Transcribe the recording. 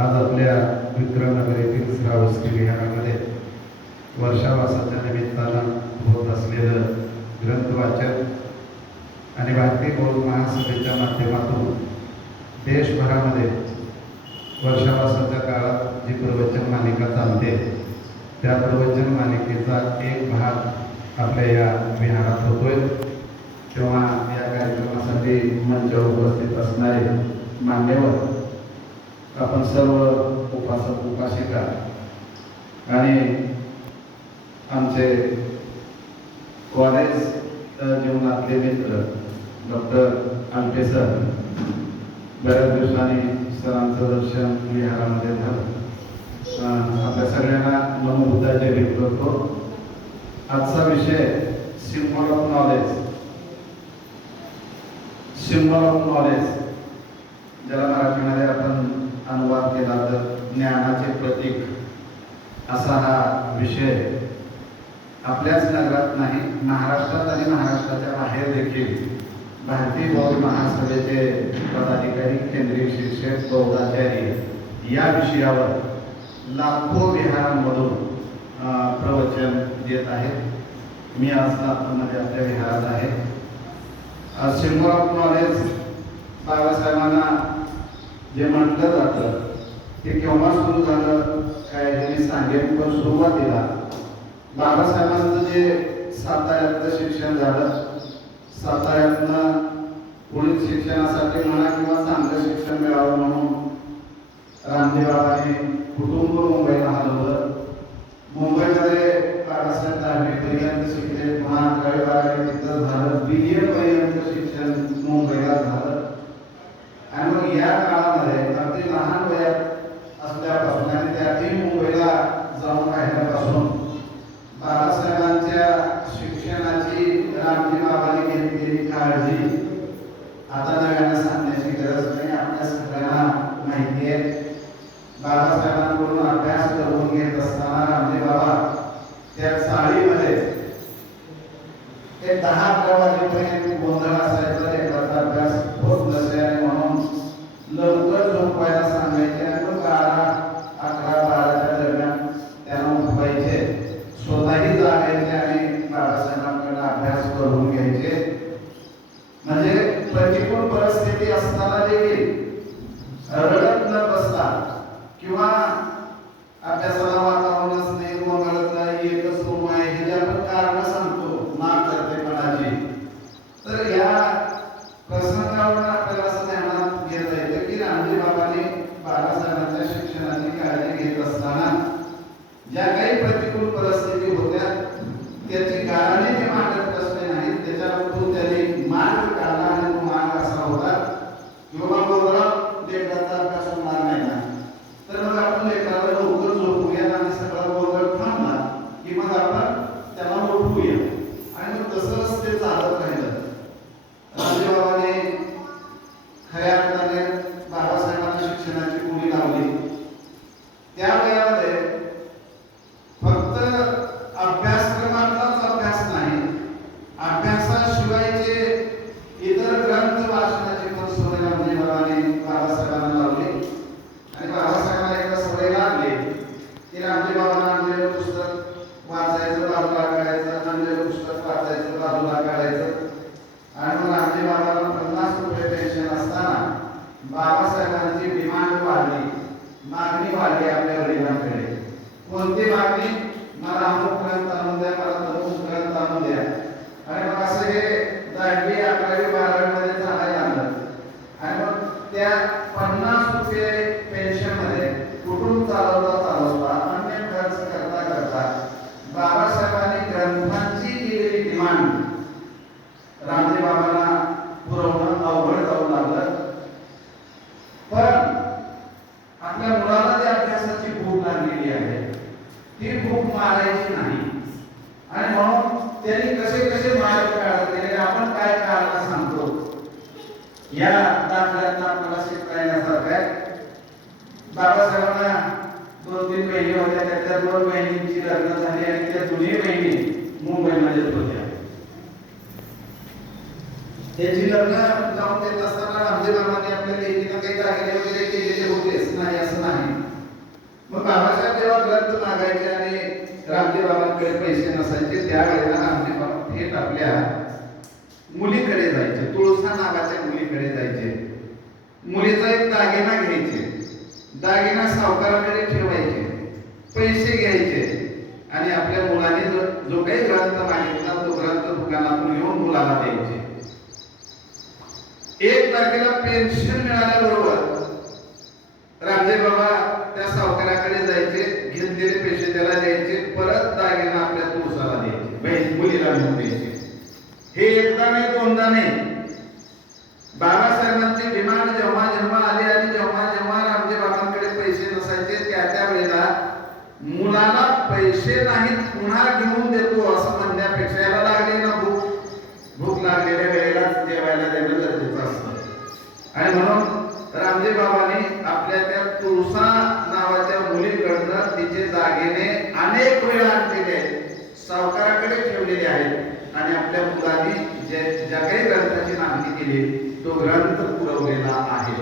आज आपल्या विक्रमनगर येथील श्रावस्ती विहारामध्ये वर्षावासाच्या निमित्तानं होत असलेलं ग्रंथ वाचन आणि भारतीय बौद्ध महासभेच्या माध्यमातून देशभरामध्ये वर्षावासाच्या काळात जी प्रवचन मालिका चालते त्या प्रवचन मालिकेचा एक भाग आपल्या या विहारात होतोय, तेव्हा या कार्यक्रमासाठी मंचावर उपस्थित असणारे मान्यवर, आपण सर्व उपासक उपासिका आणि आमचे कॉलेज जीवनातले मित्र डॉक्टर आमटे सर, बऱ्याच दिवसांनी सरांचं दर्शन विहारामध्ये झालं. आपल्या सगळ्यांना नमोबुद्धाचे भेट करतो. आजचा विषय symbol of knowledge. Symbol of knowledge ज्याला मराठीमध्ये आपण अनुवाद केला तर ज्ञानाचे प्रतीक असा हा विषय आपल्याच नगरात नाही, महाराष्ट्रात आणि महाराष्ट्राच्या बाहेर देखील भारतीय बौद्ध महासभेचे पदाधिकारी, केंद्रीय शिक्षक, बौद्धाचार्य या विषयावर लाखो विहारांमधून प्रवचन देत आहेत. मी आज नागपूरमध्ये आपल्या विहारात आहे. सिम्बॉल ऑफ नॉलेज बाबासाहेबांना जे म्हटलं जातं ते केव्हा सुरू झालं काय हे मी सांगेन, पण सुरुवातीला बाबासाहेबांचं जे साताऱ्यातलं शिक्षण झालं, साताऱ्यातनं पुढील शिक्षणासाठी म्हणा किंवा चांगलं शिक्षण मिळावं म्हणून रामदेवबाबांनी कुटुंब मुंबईला हलवलं. मुंबईमध्ये बाबासाहेब 10वी पर्यंत शिकले, पुन्हा 11वी-12वी तिथं झालं, BA पर्यंत शिक्षण मुंबईला झालं. आणि मग या काळामध्ये अगदी लहान वयात असल्यापासून आणि त्यातही मुंबईला जाऊन राहिल्यापासून बाबासाहेबांच्या शिक्षणाची रामदेवबाबांनी घेतलेली काळजी आता नव्यानं सांगण्याची गरज नाही, आपल्या सगळ्यांना माहिती आहे. बाबासाहेबांकडून अभ्यास करून घेत असताना रामदेवबाबा त्या चाळीमध्ये एक 10-11 वाजेपर्यंत गोंधळ असायचा, लेकराचा अभ्यास होत नसे आणि म्हणून लवकर झोपवायला सांगायचे आणि मग 11-12च्या दरम्यान त्यांना उठवायचे, स्वतःही जागायचे आणि बाबासाहेबांकडे अभ्यास करून घ्यायचे. म्हणजे प्रतिकूल परिस्थिती असताना देखील रडत न बसता किंवा अभ्यासाला वातावरणच नाही, गोंधळत नाही, एकच रूम आहे, हे जे आपण कारण सांगतो ना करतेपणाची, तर या प्रसंगावर आपल्याला असं ध्यानात घेता येतं की रामदेवबाबांनी बाबासाहेबांच्या शिक्षणाची काळजी घेत असताना ज्या काही प्रतिकूल परिस्थिती होत्या त्याची गाणी ते मांडत बसले नाही, त्याच्यातून त्यांनी मार्ग काढला आणि तो मार्ग असा होता की बाबा गोंधळात लेकराचा अभ्यास होणार नाही ना, तर मग आपण लेकराला लवकर झोपूया आणि सगळा गोंधळ थांबला की मग आपण त्याला उठवूया आणि मग तसंच ते चालत राहिलं. रामदेवबाबांनी खऱ्या अर्थाने बाबासाहेबांना शिक्षणाची गुढी लावली. त्या वेळामध्ये फक्त अभ्यासक्रमाचाच अभ्यास नाही, अभ्यासाशिवायचे इतर ग्रंथ वाचण्याची पण सवय रामदेवबाबांनी बाबासाहेबांना लावली. आणि बाबासाहेबांना एकदा सवय लागली की रामदेवबाबांना आणलेलं पुस्तक वाचायचं, बाजूला काढायचं, आणलेलं पुस्तक वाचायचं, बाजूला काढायचं. आणि मग रामदेवबाबांना 50 रुपये पेन्शन असताना बाबासाहेबांची डिमांड वाढली, मागणी वाढली आपल्या वडिलांकडे. कोणती मागणी? मला अमुक ग्रंथ आणून द्या, मला तमुक ग्रंथ आणून द्या. आणि मग असं हे 10वी 11वी 12वी झालं लागलं. आणि मग त्या 50 रुपये पेन्शन मध्ये कुटुंब चालवता अन्य खर्च करता करता बाबासाहेबांनी ग्रंथांची केलेली डिमांड रामदेवबाबांना पुरवणं अवघड जाऊ लागलं. पण आपल्या मुलाला जी अभ्यासाची भूक लागलेली आहे ती भूक मारायची नाही. आणि म्हणून त्यांनी कसे कसे मार्ग काढत गेले, आपण काय काढायला सांगतो या दाखल्यात आपल्याला शिकता येण्यासारखं आहे. बाबासाहेबांना 2-3 बहिणी होत्या, त्यातल्या 2 बहिणींची लग्न झाली आणि त्या दोन्ही बहिणी मुंबईमध्येच होत्या. त्याची लग्न लावून देत असताना रामदेव बाबांनी आपल्या लेकीला काही दागिने वगैरे केलेले होतेच नाही असं नाही. मग बाबासाहेब जेव्हा ग्रंथ मागायचे आणि रामदेव बाबांकडे पैसे नसायचे त्यावेळेला रामदेव बाबा थेट आपल्या मुलीकडे जायचे, तुळसा नावाच्या मुलीकडे जायचे. मुलीचा एक दागिना घ्यायचे, दागिना सावकाराकडे ठेवायचे, पैसे घ्यायचे आणि आपल्या मुलाने जो काही ग्रंथ मागितला तो ग्रंथ दुकानातून घेऊन मुलाला द्यायचे. 1 तारखेला पेन्शन मिळाल्याबरोबर रामदेव बाबा त्या सावकाराकडे जायचे, घेतलेले पैसे त्याला द्यायचे, परत दागिना आपल्या तुळसाला द्यायचे, बहीण मुलीला घेऊन द्यायचे. हे एकदा नाही दोनदा नाही. बाबासाहेबांची डिमांड जेव्हा जेव्हा आली आणि जेव्हा जेव्हा रामदेव बाबांकडे पैसे नसायचे त्या वेळेला मुलाला पैसे नाहीत पुन्हा घेऊन देतो असं म्हणण्यापेक्षा याला लागले ना भूक लागलेल्या वेळेला जेवायला देणं गरजेचं असतं. आणि म्हणून रामदेव बाबांनी आपल्या त्या तुळसा नावाच्या मुलीकडनं तिचे दागिने अनेक वेळा आणलेले सावकाराकडे ठेवलेले आहेत आणि आपल्या मुलांनी ज्या काही ग्रंथाची मागणी केली तो ग्रंथ पुरवलेला आहे.